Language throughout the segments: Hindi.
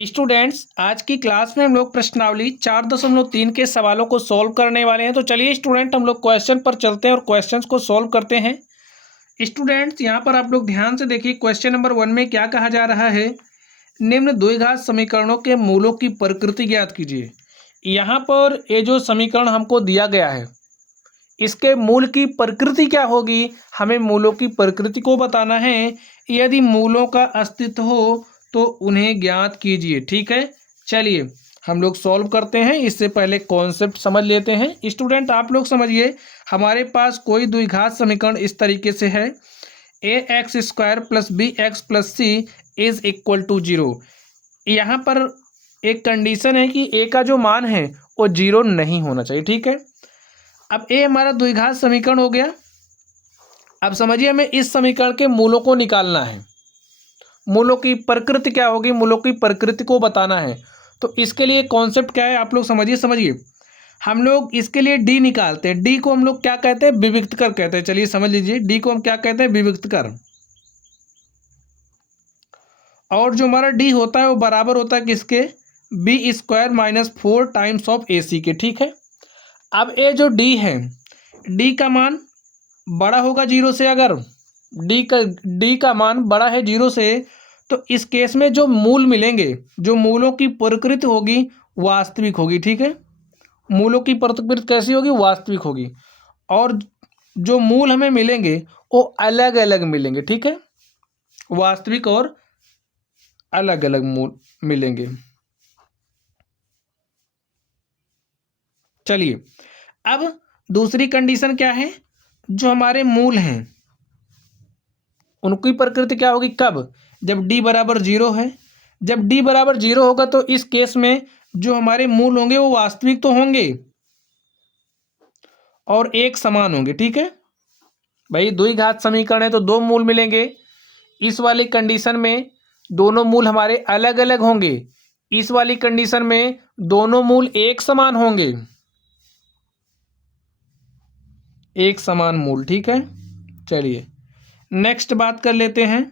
स्टूडेंट्स, आज की क्लास में हम लोग प्रश्नावली 4.3 के सवालों को सॉल्व करने वाले हैं। तो चलिए स्टूडेंट, हम लोग क्वेश्चन पर चलते हैं और क्वेश्चंस को सॉल्व करते हैं। स्टूडेंट्स, यहाँ पर आप लोग ध्यान से देखिए, क्वेश्चन नंबर 1 में क्या कहा जा रहा है। निम्न द्विघात समीकरणों के मूलों की प्रकृति ज्ञात कीजिए। यहाँ पर ये जो समीकरण हमको दिया गया है, इसके मूल की प्रकृति क्या होगी, हमें मूलों की प्रकृति को बताना है। यदि मूलों का अस्तित्व हो तो उन्हें ज्ञात कीजिए। ठीक है, चलिए हम लोग सॉल्व करते हैं। इससे पहले कॉन्सेप्ट समझ लेते हैं। स्टूडेंट, आप लोग समझिए, हमारे पास कोई द्विघात समीकरण इस तरीके से है, ax² + bx + c = 0। यहाँ पर एक कंडीशन है कि a का जो मान है वो 0 नहीं होना चाहिए। ठीक है, अब ए हमारा द्विघात समीकरण हो गया। अब समझिए, हमें इस समीकरण के मूलों को निकालना है। मूलों की प्रकृति क्या होगी, मूलों की प्रकृति को बताना है। तो इसके लिए कॉन्सेप्ट क्या है, आप लोग समझिए। हम लोग इसके लिए डी निकालते हैं। डी को हम लोग क्या कहते हैं, विविक्तकर कहते हैं। चलिए समझ लीजिए, डी को हम क्या कहते हैं, विविक्तकर। और जो हमारा डी होता है वो बराबर होता है किसके, b² - 4 टाइम्स ऑफ AC के। ठीक है, अब ये जो डी है, डी का मान बड़ा होगा 0 से। अगर डी का मान बड़ा है 0 से, तो इस केस में जो मूल मिलेंगे, जो मूलों की प्रकृति होगी, वास्तविक होगी। ठीक है, मूलों की प्रकृति कैसी होगी, वास्तविक होगी। और जो मूल हमें मिलेंगे वो अलग अलग मिलेंगे। ठीक है, वास्तविक और अलग अलग मूल मिलेंगे। चलिए, अब दूसरी कंडीशन क्या है, जो हमारे मूल हैं उनकी प्रकृति क्या होगी, कब, जब d बराबर 0 है। जब d बराबर 0 होगा तो इस केस में जो हमारे मूल होंगे वो वास्तविक तो होंगे और एक समान होंगे। ठीक है भाई, द्विघात समीकरण है तो दो मूल मिलेंगे। इस वाली कंडीशन में दोनों मूल हमारे अलग अलग होंगे, इस वाली कंडीशन में दोनों मूल एक समान होंगे, एक समान मूल। ठीक है, चलिए नेक्स्ट बात कर लेते हैं।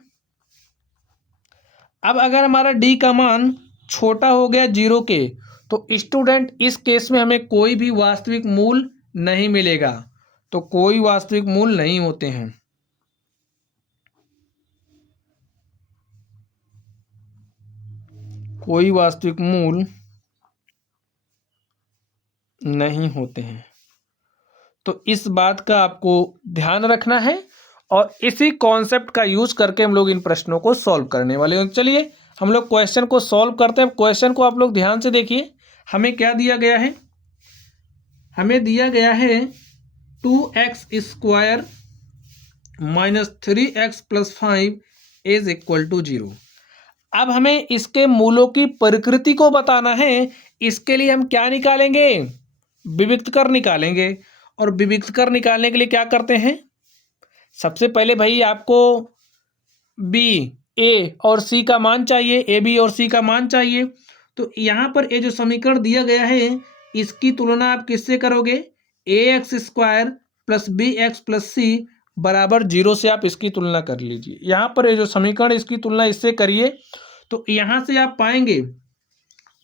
अब अगर हमारा d का मान छोटा हो गया 0 के, तो स्टूडेंट इस केस में हमें कोई भी वास्तविक मूल नहीं मिलेगा। तो कोई वास्तविक मूल नहीं होते हैं, कोई वास्तविक मूल नहीं होते हैं। तो इस बात का आपको ध्यान रखना है और इसी कॉन्सेप्ट का यूज करके हम लोग इन प्रश्नों को सॉल्व करने वाले हैं। चलिए हम लोग क्वेश्चन को सॉल्व करते हैं। क्वेश्चन को आप लोग ध्यान से देखिए, हमें क्या दिया गया है, हमें दिया गया है 2x² - 3x + 5 = 0। अब हमें इसके मूलों की प्रकृति को बताना है। इसके लिए हम क्या निकालेंगे, विविक्तकर निकालेंगे। और विविक्तकर निकालने के लिए क्या करते हैं, सबसे पहले भाई आपको बी, ए और सी का मान चाहिए, ए बी और सी का मान चाहिए। तो यहाँ पर ये जो समीकरण दिया गया है, इसकी तुलना आप किससे करोगे, ax² + bx + c = 0 से आप इसकी तुलना कर लीजिए। यहाँ पर ये जो समीकरण, इसकी तुलना इससे करिए तो यहाँ से आप पाएंगे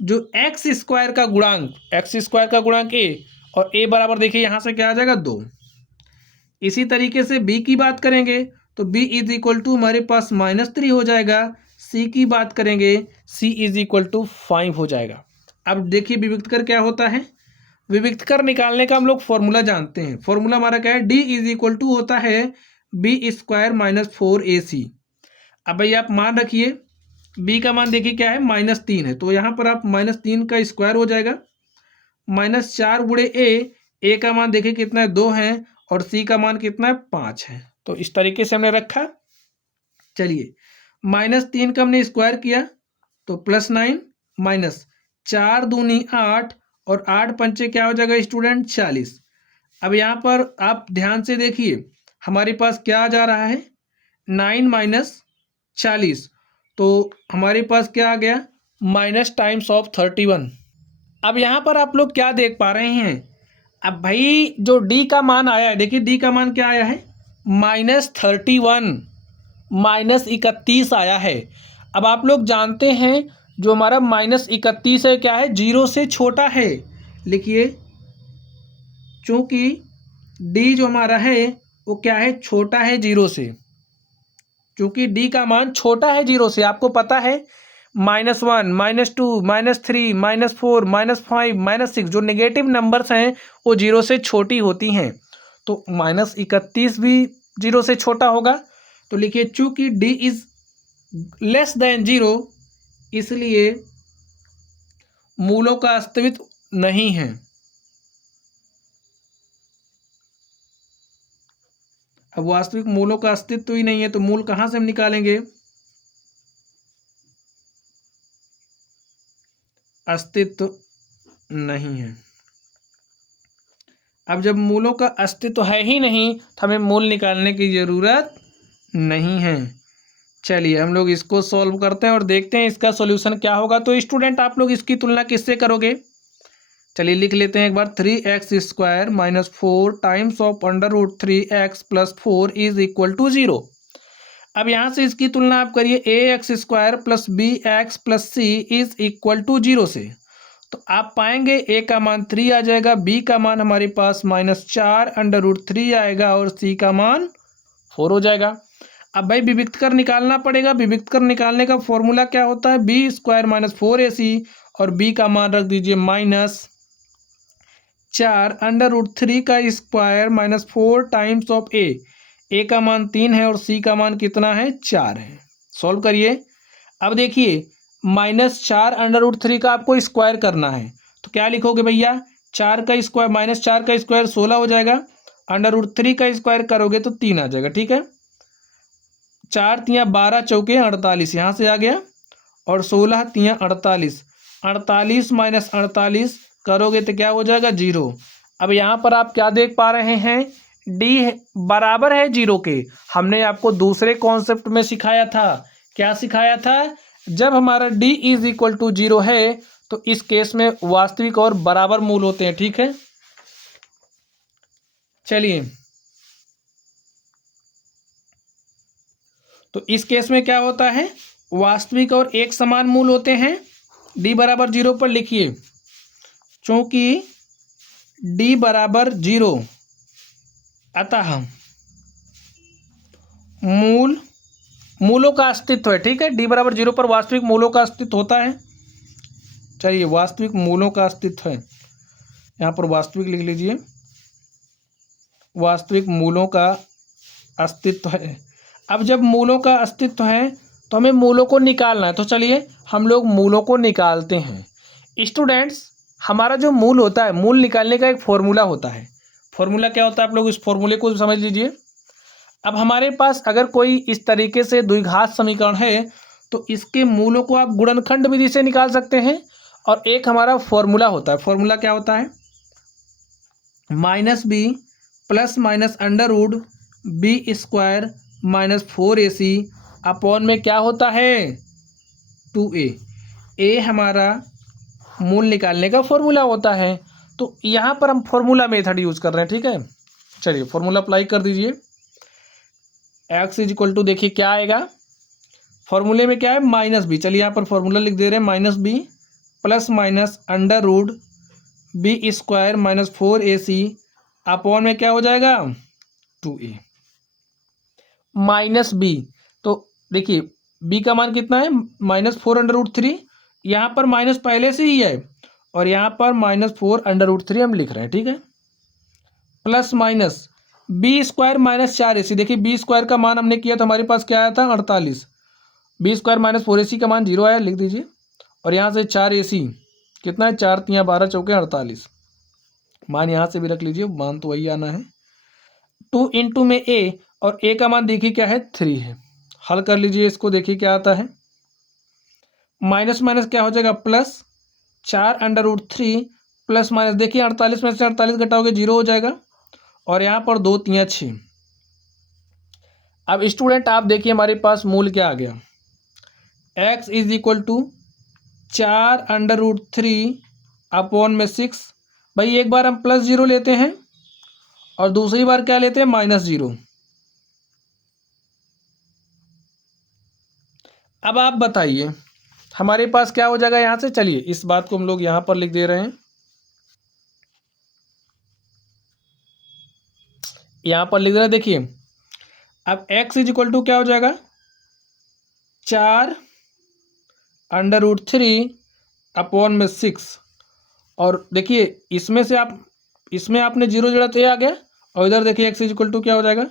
जो x² का गुणांक, a और a बराबर, देखिए यहाँ से क्या आ जाएगा, 2। इसी तरीके से b की बात करेंगे तो b = हमारे पास -3 हो जाएगा। c की बात करेंगे, c = 5 हो जाएगा। अब देखिए विविक्तकर क्या होता है, विविक्तकर निकालने का हम लोग फॉर्मूला जानते हैं। फॉर्मूला हमारा क्या है, d = होता है b² - 4ac। अब भाई आप मान रखिए, b का मान देखिए क्या है, -3 है। तो यहाँ पर आप -3 का स्क्वायर हो जाएगा, -4 × a का मान देखिए कितना है, 2 है, और c का मान कितना है, 5 है। तो इस तरीके से हमने रखा। चलिए, -3 का हमने स्क्वायर किया तो +9 -4 दूनी 8 और 8 पंचे क्या हो जाएगा स्टूडेंट, 40। अब यहाँ पर आप ध्यान से देखिए, हमारे पास क्या आ जा रहा है, 9 - 40, तो हमारे पास क्या आ गया, -31। अब यहाँ पर आप लोग क्या देख पा रहे हैं, अब भाई जो d का मान आया है, देखिए d का मान क्या आया है, -31, -31 आया है। अब आप लोग जानते हैं जो हमारा -31 है क्या है, 0 से छोटा है। लिखिए, चूंकि डी जो हमारा है वो क्या है, छोटा है 0 से। चूंकि डी का मान छोटा है 0 से, आपको पता है -1, -2, -3, -4, -5, -6 जो नेगेटिव नंबर्स हैं वो 0 से छोटी होती हैं। तो -31 भी 0 से छोटा होगा। तो लिखिए, चूंकि डी इज लेस देन 0, इसलिए मूलों का अस्तित्व नहीं है। अब वास्तविक मूलों का अस्तित्व ही नहीं है तो मूल कहां से हम निकालेंगे, अस्तित्व नहीं है। अब जब मूलों का अस्तित्व है ही नहीं तो हमें मूल निकालने की ज़रूरत नहीं है। चलिए हम लोग इसको सॉल्व करते हैं और देखते हैं इसका सॉल्यूशन क्या होगा। तो स्टूडेंट, आप लोग इसकी तुलना किससे करोगे? चलिए लिख लेते हैं एक बार, 3x² - 4 times of √3x + 4 is equal to 0। अब यहाँ से इसकी तुलना आप करिए, ax² + bx + c is equal to 0 से। तो आप पाएंगे a का मान 3 आ जाएगा, b का मान हमारे पास -4 √3 आएगा और c का मान 4 हो जाएगा। अब भाई विविक्त कर निकालना पड़ेगा। विविक्त कर निकालने का फॉर्मूला क्या होता है, b² - 4ac, और b का मान रख दीजिए -4 √3 का स्क्वायर -4 टाइम्स ऑफ a का मान 3 है और c का मान कितना है, 4 है। सॉल्व करिए। अब देखिए, -4 √3 का आपको स्क्वायर करना है तो क्या लिखोगे भैया, 4 का स्क्वायर -4 का स्क्वायर 16 हो जाएगा, √3 का स्क्वायर करोगे तो 3 आ जाएगा। ठीक है, 4 तियाँ 12 चौके 48 यहाँ से आ गया, और 16 तियाँ 48, 48 - 48 करोगे तो क्या हो जाएगा, 0। अब यहाँ पर आप क्या देख पा रहे हैं, डी बराबर है 0 के। हमने आपको दूसरे कॉन्सेप्ट में सिखाया था। क्या सिखाया था, जब हमारा डी इज इक्वल टू 0 है तो इस केस में वास्तविक और बराबर मूल होते हैं। ठीक है, चलिए, तो इस केस में क्या होता है, वास्तविक और एक समान मूल होते हैं। डी बराबर 0 पर लिखिए, चूंकि डी बराबर 0 अतः मूलों का अस्तित्व है। ठीक है, डी बराबर 0 पर वास्तविक मूलों का अस्तित्व होता है। चलिए, वास्तविक मूलों का अस्तित्व है, यहाँ पर वास्तविक लिख लीजिए, वास्तविक मूलों का अस्तित्व है। अब जब मूलों का अस्तित्व है तो हमें मूलों को निकालना है। तो चलिए हम लोग मूलों को निकालते हैं। स्टूडेंट्स, हमारा जो मूल होता है, मूल निकालने का एक फॉर्मूला होता है। फॉर्मूला क्या होता है, आप लोग इस फॉर्मूले को समझ लीजिए। अब हमारे पास अगर कोई इस तरीके से द्विघात समीकरण है तो इसके मूलों को आप गुणनखंड विधि से निकाल सकते हैं। और एक हमारा फॉर्मूला होता है, फॉर्मूला क्या होता है, -b ± √b² - 4ac अपॉन में क्या होता है, 2a। a हमारा मूल निकालने का फॉर्मूला होता है। तो यहाँ पर हम फॉर्मूला मेथड यूज़ कर रहे हैं। ठीक है, चलिए फॉर्मूला अप्लाई कर दीजिए। x इज इक्वल टू, देखिए क्या आएगा, फॉर्मूले में क्या है, -b। चलिए यहाँ पर फॉर्मूला लिख दे रहे हैं, -b ± √b² - 4ac अपॉन में क्या हो जाएगा, 2a। -b, तो देखिए b का मान कितना है, -4√3, यहाँ पर माइनस पहले से ही है और यहाँ पर -4√3 हम लिख रहे हैं। ठीक है, प्लस माइनस b² - 4ac। देखिए b² का मान हमने किया तो हमारे पास क्या आया था, 48। b² - 4ac का मान 0 आया, लिख दीजिए। और यहाँ से 4ac कितना है, 4 तियाँ 12 चौके 48, मान यहाँ से भी रख लीजिए, मान तो वही आना है। 2 इंटू में a, और a का मान देखिए क्या है, 3 है। हल कर लीजिए इसको, देखिए क्या आता है, माइनस माइनस क्या हो जाएगा, प्लस 4√3 प्लस माइनस, देखिए 48 में से 48 घटाओगे 0 हो जाएगा, और यहाँ पर 2 तियाँ 6। अब स्टूडेंट आप देखिए हमारे पास मूल क्या आ गया, x is equal to 4√3 upon में 6। भाई एक बार हम +0 लेते हैं और दूसरी बार क्या लेते हैं, -0। अब आप बताइए हमारे पास क्या हो जाएगा यहाँ से, चलिए इस बात को हम लोग यहाँ पर लिख दे रहे हैं। यहाँ पर लिख रहे हैं, देखिए अब x इज इक्वल टू क्या हो जाएगा, 4√3/6। और देखिए इसमें से आप, इसमें आपने जीरो जोड़ा तो ये आ गया, और इधर देखिए x इज इक्वल टू क्या हो जाएगा,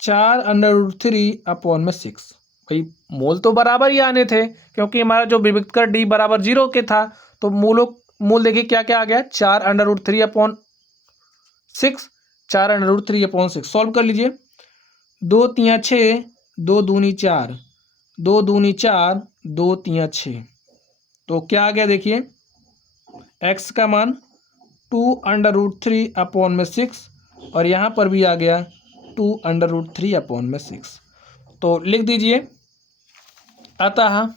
4√3/6। भाई मूल तो बराबर ही आने थे, क्योंकि हमारा जो विभक्त कर d बराबर 0 के था, तो मूल देखिए क्या क्या आ गया, 4√3/6, 4√3/6। सॉल्व कर लीजिए, 2×3=6, 2×2=4, 2×2=4, 2×3=6। तो क्या आ गया देखिए, x का मान 2√3/6, और यहाँ पर भी आ गया 2√3/6। तो लिख दीजिए, अतः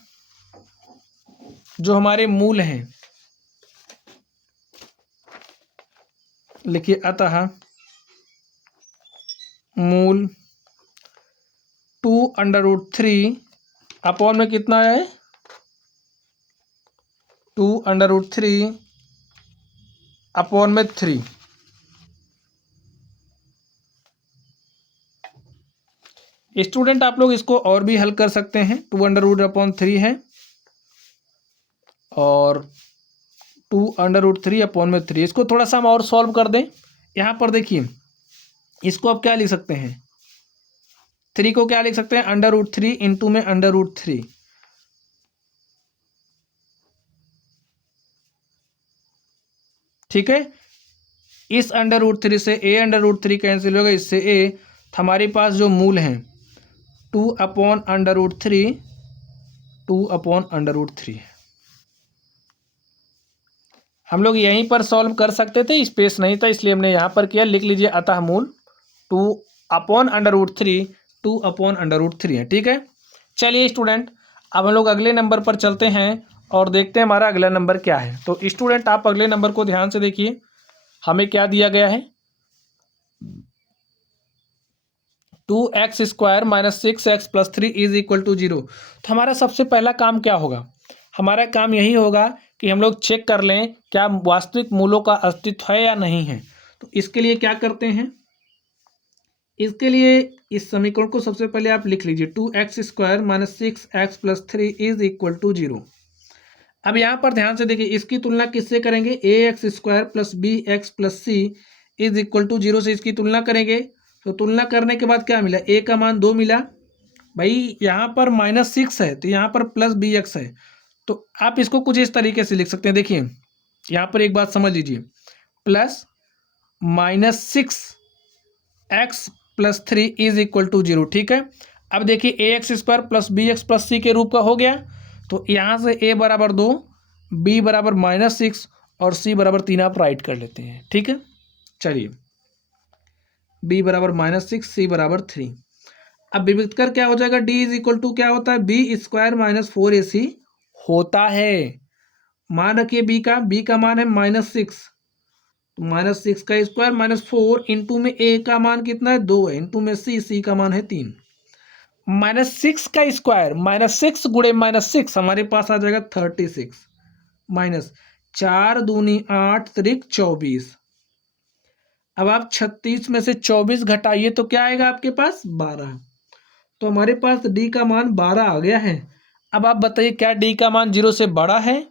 जो हमारे मूल हैं, लिखिए अतः मूल 2√3 में कितना है, 2√3/3। स्टूडेंट आप लोग इसको और भी हल कर सकते हैं, 2√3 है और 2√3/3। इसको थोड़ा सा हम और सॉल्व कर दें। यहाँ पर देखिए इसको आप क्या लिख सकते हैं, 3 को क्या लिख सकते हैं, √3 इंटू में √3। ठीक है, इस √3 से a√3 कैंसिल होगा, इससे a, तो हमारे पास जो मूल हैं 2/√3, 2/√3। हम लोग यहीं पर सॉल्व कर सकते थे, स्पेस नहीं था इसलिए हमने यहाँ पर किया। लिख लीजिए अतः मूल 2/√3, 2/√3 है। ठीक है, चलिए स्टूडेंट अब हम लोग अगले नंबर पर चलते हैं और देखते हैं हमारा अगला नंबर क्या है। तो स्टूडेंट आप अगले नंबर को ध्यान से देखिए, हमें क्या दिया गया है, 2x² - 6x + 3 = 0। तो हमारा सबसे पहला काम क्या होगा, हमारा काम यही होगा कि हम लोग चेक कर लें क्या वास्तविक मूलों का अस्तित्व है या नहीं है। तो इसके लिए क्या करते हैं, इसके लिए इस समीकरण को सबसे पहले आप लिख लीजिए, 2x² - 6x + 3 = 0। अब यहाँ पर ध्यान से देखिए, इसकी तुलना किससे करेंगे, ax² + bx + c = 0 से इसकी तुलना करेंगे। तो तुलना करने के बाद क्या मिला, a का मान 2 मिला। भाई यहाँ पर -6 है तो यहाँ पर +bx है, तो आप इसको कुछ इस तरीके से लिख सकते हैं। देखिए यहाँ पर एक बात समझ लीजिए, +−6x + 3 = 0। ठीक है, अब देखिए ax² + bx + c के रूप का हो गया, तो यहाँ से a बराबर 2, b बराबर -6 और c बराबर 3 आप राइट कर लेते हैं। ठीक है, चलिए b बराबर -6, c बराबर 3। अब विभक्त कर क्या हो जाएगा, d = क्या होता है, b² - 4ac होता है। मान रखिए b का मान है -6, तो -6 का स्क्वायर -4 इंटू में a का मान कितना है, 2 है, इंटू में c का मान है 3। -6 का स्क्वायर, -6 गुणे -6 हमारे पास आ जाएगा 36, -4 दूनी 8 त्रिक 24। अब आप 36 में से 24 घटाइए तो क्या आएगा आपके पास, 12। तो हमारे पास d का मान 12 आ गया है। अब आप बताइए क्या d का मान 0 से बड़ा है,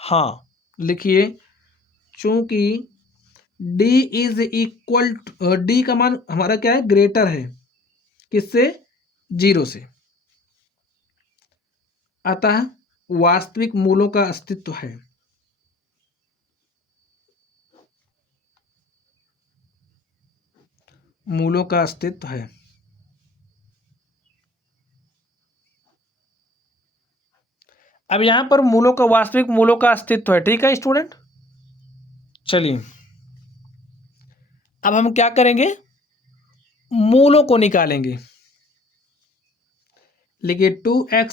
हाँ लिखिए, चूंकि d का मान हमारा क्या है, ग्रेटर है किससे, 0 से, अतः वास्तविक मूलों का अस्तित्व है। मूलों का अस्तित्व है। अब यहां पर मूलों का, वास्तविक मूलों का अस्तित्व है। ठीक है स्टूडेंट, चलिए अब हम क्या करेंगे, मूलों को निकालेंगे। लिखिए 2x² -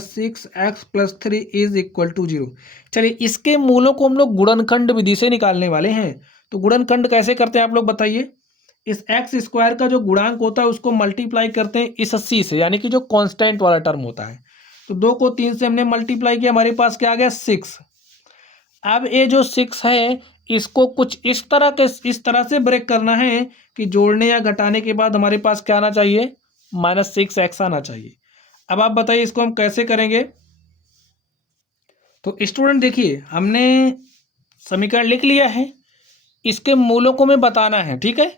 6x + 3 = 0। चलिए इसके मूलों को हम लोग गुणनखंड विधि से निकालने वाले हैं। तो गुणनखंड कैसे करते हैं आप लोग बताइए, इस x² का जो गुणांक होता है उसको मल्टीप्लाई करते हैं इस c से, यानी कि जो कांस्टेंट वाला टर्म होता है। तो 2 को 3 से हमने मल्टीप्लाई किया, हमारे पास क्या आ गया 6। अब ये जो 6 है इसको कुछ इस तरह से ब्रेक करना है कि जोड़ने या घटाने के बाद हमारे पास क्या आना चाहिए, -6x आना चाहिए। अब आप बताइए इसको हम कैसे करेंगे। तो स्टूडेंट देखिए हमने समीकरण लिख लिया है, इसके मूलों को हमें बताना है, ठीक है।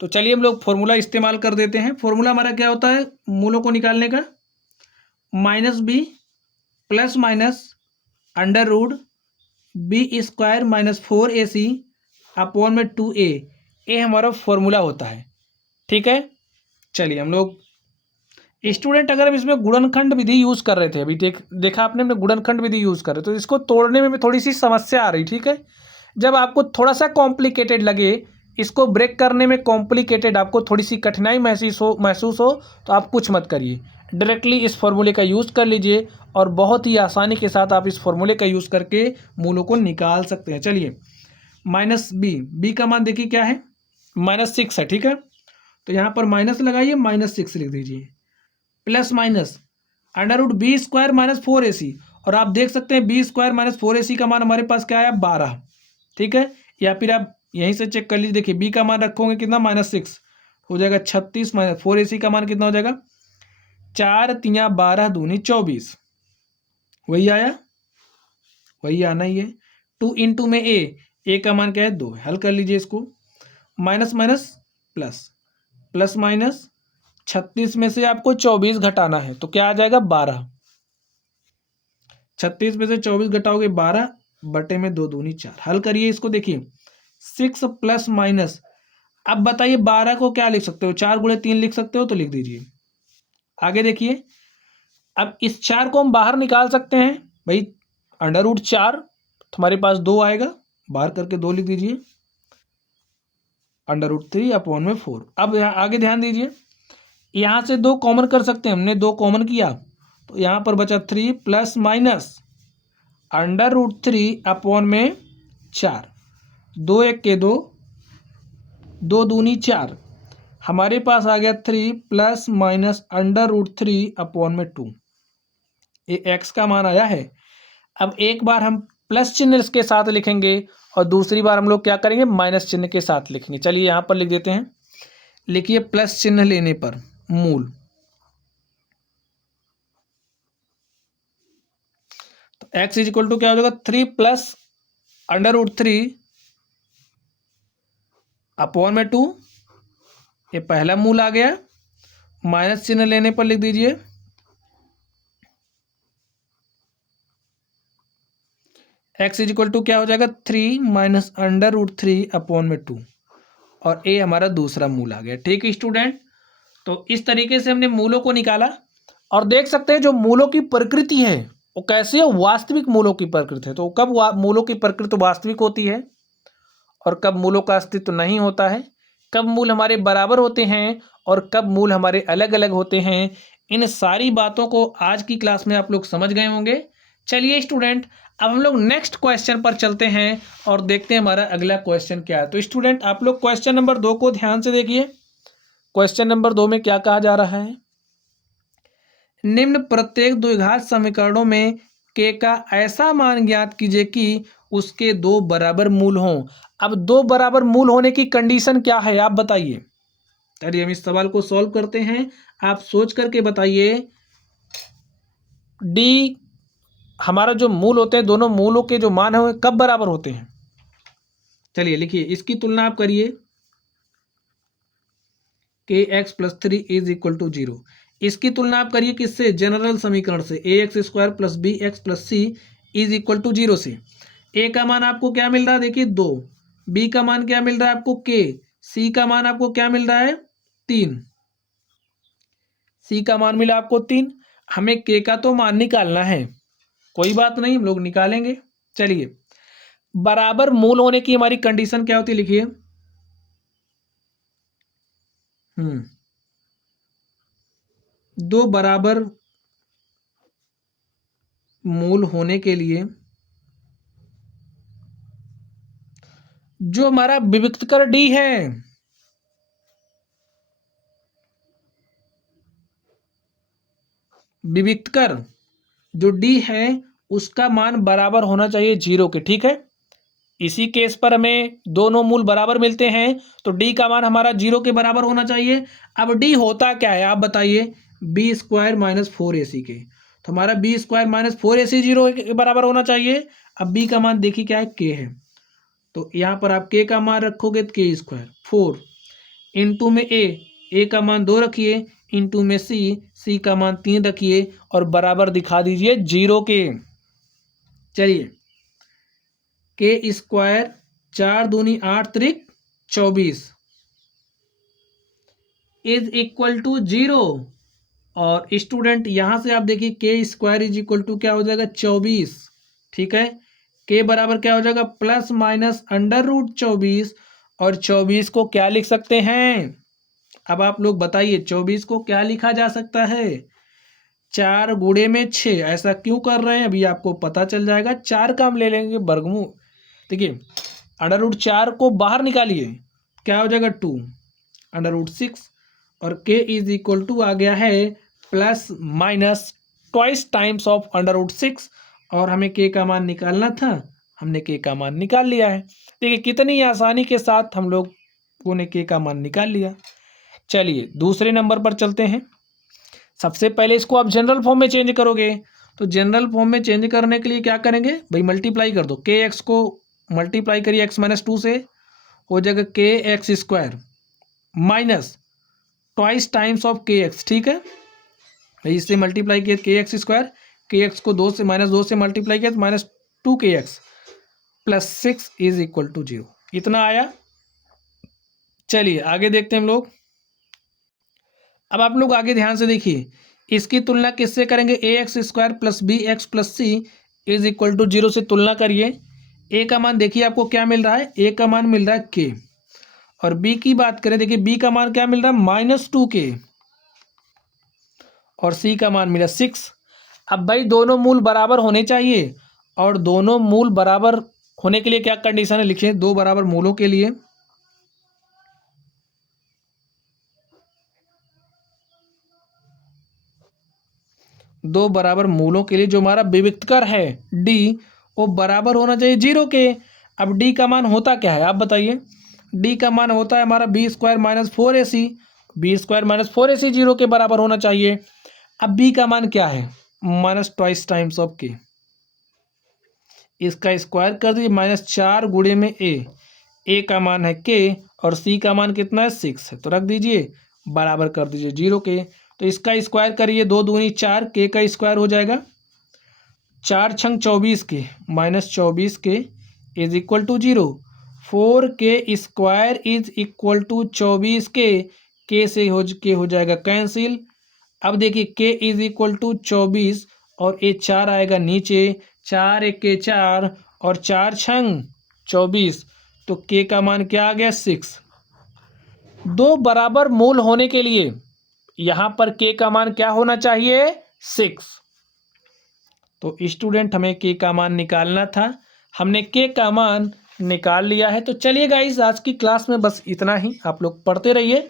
तो चलिए हम लोग फॉर्मूला इस्तेमाल कर देते हैं। फॉर्मूला हमारा क्या होता है मूलों को निकालने का, -b plus minus under root b² -4ac upon में 2a, ये हमारा फॉर्मूला होता है, ठीक है। चलिए हम लोग स्टूडेंट अगर हम इसमें गुणनखंड विधि यूज़ कर रहे थे, अभी देखा आपने हमने गुणनखंड विधि यूज़ कर रहे, तो इसको तोड़ने में थोड़ी सी समस्या आ रही, ठीक है। जब आपको थोड़ा सा कॉम्प्लिकेटेड लगे, इसको ब्रेक करने में कॉम्प्लिकेटेड आपको थोड़ी सी कठिनाई महसूस हो तो आप कुछ मत करिए, डायरेक्टली इस फॉर्मूले का यूज़ कर लीजिए और बहुत ही आसानी के साथ आप इस फॉर्मूले का यूज़ करके मूलों को निकाल सकते हैं। चलिए -b का मान देखिए क्या है, -6 है, ठीक है। तो यहाँ पर माइनस लगाइए, -6 लिख दीजिए, plus minus under root b² -4ac, और आप देख सकते हैं b² -4ac का मान हमारे पास क्या आया 12, ठीक है। या फिर आप यहीं से चेक कर लीजिए, देखिए b का मान रखोगे कितना -6 हो जाएगा 36, -4ac का मान कितना हो जाएगा 4 तिया 12 दूनी 24, वही आया, वही आना ही है। 2 इंटू में a का मान क्या है 2, हल कर लीजिए इसको, minus minus plus, plus minus 36 में से आपको 24 घटाना है तो क्या आ जाएगा 12, 36 में से 24 घटाओगे 12 बटे में 2 दूनी 4, हल करिए इसको, देखिए 6 प्लस माइनस, अब बताइए 12 को क्या लिख सकते हो, 4 गुणे 3 लिख सकते हो तो लिख दीजिए। आगे देखिए अब इस 4 को हम बाहर निकाल सकते हैं भाई, अंडर रूट 4 तो हमारे पास 2 आएगा, बाहर करके 2 लिख दीजिए, अंडर रूट 3 अपॉन में 4। अब यहाँ आगे ध्यान दीजिए, यहाँ से 2 कॉमन कर सकते हैं, हमने 2 कॉमन किया तो यहाँ पर बचा 3 plus minus under root 3 upon में 4, 2 1 के 2, 2 दूनी 4, हमारे पास आ गया 3 plus minus under root 3 upon में 2, ये एक्स का मान आया है। अब एक बार हम प्लस चिन्ह इसके साथ लिखेंगे और दूसरी बार हम लोग क्या करेंगे माइनस चिन्ह के साथ लिखेंगे। चलिए यहाँ पर लिख देते हैं, लिखिए प्लस चिन्ह लेने पर मूल, तो x इज इक्वल टू क्या हो जाएगा 3 प्लस अंडर रूट 3 अपॉन में 2, ये पहला मूल आ गया, माइनस चिन्ह लेने पर लिख दीजिए x इज इक्वल टू क्या हो जाएगा 3 माइनस अंडर रूट 3 अपॉन में 2, और ए हमारा दूसरा मूल आ गया, ठीक है स्टूडेंट। तो इस तरीके से हमने मूलों को निकाला और देख सकते हैं जो मूलों की प्रकृति है वो कैसी है, वास्तविक मूलों की प्रकृति है। तो कब मूलों की प्रकृति वास्तविक होती है और कब मूलों का अस्तित्व नहीं होता है, कब मूल हमारे बराबर होते हैं और कब मूल हमारे अलग अलग होते हैं, इन सारी बातों को आज की क्लास में आप लोग समझ गए होंगे। चलिए स्टूडेंट अब हम लोग नेक्स्ट क्वेश्चन पर चलते हैं और देखते हैं हमारा अगला क्वेश्चन क्या है। तो स्टूडेंट आप लोग क्वेश्चन नंबर 2 को ध्यान से देखिए। क्वेश्चन नंबर 2 में क्या कहा जा रहा है, निम्न प्रत्येक द्विघात समीकरणों में k का ऐसा मान ज्ञात कीजिए कि उसके 2 बराबर मूल हों। अब 2 बराबर मूल होने की कंडीशन क्या है आप बताइए। चलिए हम इस सवाल को सॉल्व करते हैं, आप सोच करके बताइए। डी हमारा जो मूल होते हैं, दोनों मूलों के जो मान है कब बराबर होते हैं। चलिए लिखिए इसकी तुलना आप करिए, kx+3 इज इक्वल टू 0, इसकी तुलना आप करिए किससे, जनरल समीकरण से, ax² + bx+c is equal to 0 से। a का मान आपको क्या मिल रहा है देखिए 2, b का मान क्या मिल रहा है आपको k, c का मान आपको क्या मिल रहा है 3, c का मान मिला आपको 3, हमें k का तो मान निकालना है, कोई बात नहीं हम लोग निकालेंगे। चलिए बराबर मूल होने की हमारी कंडीशन क्या होती है लिखिए, दो बराबर मूल होने के लिए जो हमारा विविक्तकर डी है, विविक्तकर जो डी है उसका मान बराबर होना चाहिए 0 के, ठीक है। इसी केस पर हमें दोनों मूल बराबर मिलते हैं तो डी का मान हमारा 0 के बराबर होना चाहिए। अब डी होता क्या है आप बताइए, बी स्क्वायर माइनस 4ac के, तो हमारा बी स्क्वायर माइनस 4ac 0 के बराबर होना चाहिए। अब बी का मान देखिए क्या है, के है, तो यहाँ पर आप के का मान रखोगे तो के स्क्वायर 4 इंटू में ए का मान 2 रखिए, इंटू में सी का मान 3 रखिए और बराबर दिखा दीजिए 0 के। चलिए के स्क्वायर 4 दूनी 8 त्रिक 24 इज इक्वल टू 0। और स्टूडेंट यहां से आप देखिए के स्क्वायर इज इक्वल टू क्या हो जाएगा 24, ठीक है। के बराबर क्या हो जाएगा प्लस माइनस अंडर रूट 24, और 24 को क्या लिख सकते हैं, अब आप लोग बताइए 24 को क्या लिखा जा सकता है, 4 गुणे में 6। ऐसा क्यों कर रहे हैं अभी आपको पता चल जाएगा। 4 का हम ले लेंगे वर्गमूल, देखिए अंडर रूट 4 को बाहर निकालिए क्या हो जाएगा 2 अंडर रूट 6, और के इज इक्वल टू आ गया है plus minus twice times of under root 6, और हमें के का मान निकालना था, हमने के का मान निकाल लिया है। देखिए कितनी आसानी के साथ हम लोगों ने के का मान निकाल लिया। चलिए दूसरे नंबर पर चलते हैं। सबसे पहले इसको आप जनरल फॉर्म में चेंज करोगे, तो जनरल फॉर्म में चेंज करने के लिए क्या करेंगे भाई, मल्टीप्लाई कर दो, के एक्स को मल्टीप्लाई करिए एक्स माइनस 2 से, हो जाएगा के x square minus twice times of के एक्स, ठीक है। भाई इससे मल्टीप्लाई किया के एक्स स्क्वायर, के एक्स को 2 से माइनस 2 से मल्टीप्लाई किया तो माइनस 2 के x plus 6 is equal to 0, इतना आया। चलिए आगे देखते हैं हम लोग। अब आप लोग आगे ध्यान से देखिए, इसकी तुलना किससे करेंगे, a x square plus b x plus c is equal to 0 से तुलना करिए। ए का मान देखिए आपको क्या मिल रहा है, ए का मान मिल रहा है के, और बी की बात करें देखिए बी का मान क्या मिल रहा है -2k, और सी का मान मिला 6। अब भाई दोनों मूल बराबर होने चाहिए, और दोनों मूल बराबर होने के लिए क्या कंडीशन है लिखिए, दो बराबर मूलों के लिए जो हमारा विविक्तकर है डी वो बराबर होना चाहिए 0 के। अब डी का मान होता क्या है आप बताइए, डी का मान होता है हमारा b square minus 4ac, b square minus 4ac 0 के बराबर होना चाहिए। अब बी का मान क्या है माइनस ट्वाइस टाइम्स ऑफ के, इसका स्क्वायर कर दीजिए -4 गुणे में ए का मान है के और सी का मान कितना है 6 है, तो रख दीजिए बराबर कर दीजिए 0 के। तो इसका स्क्वायर करिए 2 दूनी 4, के का स्क्वायर हो जाएगा 4 छंग 24 के -24 के इज इक्वल टू 0। 4 के स्क्वायर इज इक्वल टू 24 के से हो जाएगा कैंसिल। अब देखिए के इज इक्वल टू 24 और ये 4 आएगा नीचे, 4 एक के 4 और 4 छंग 24, तो के का मान क्या आ गया 6। दो बराबर मूल होने के लिए यहाँ पर के का मान क्या होना चाहिए 6। तो स्टूडेंट हमें के का मान निकालना था, हमने के का मान निकाल लिया है। तो चलिए गाइस आज की क्लास में बस इतना ही, आप लोग पढ़ते रहिए।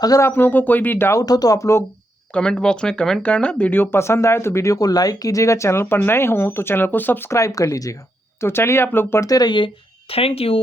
अगर आप लोगों को कोई भी डाउट हो तो आप लोग कमेंट बॉक्स में कमेंट करना। वीडियो पसंद आए तो वीडियो को लाइक कीजिएगा, चैनल पर नए हों तो चैनल को सब्सक्राइब कर लीजिएगा। तो चलिए आप लोग पढ़ते रहिए। Thank you.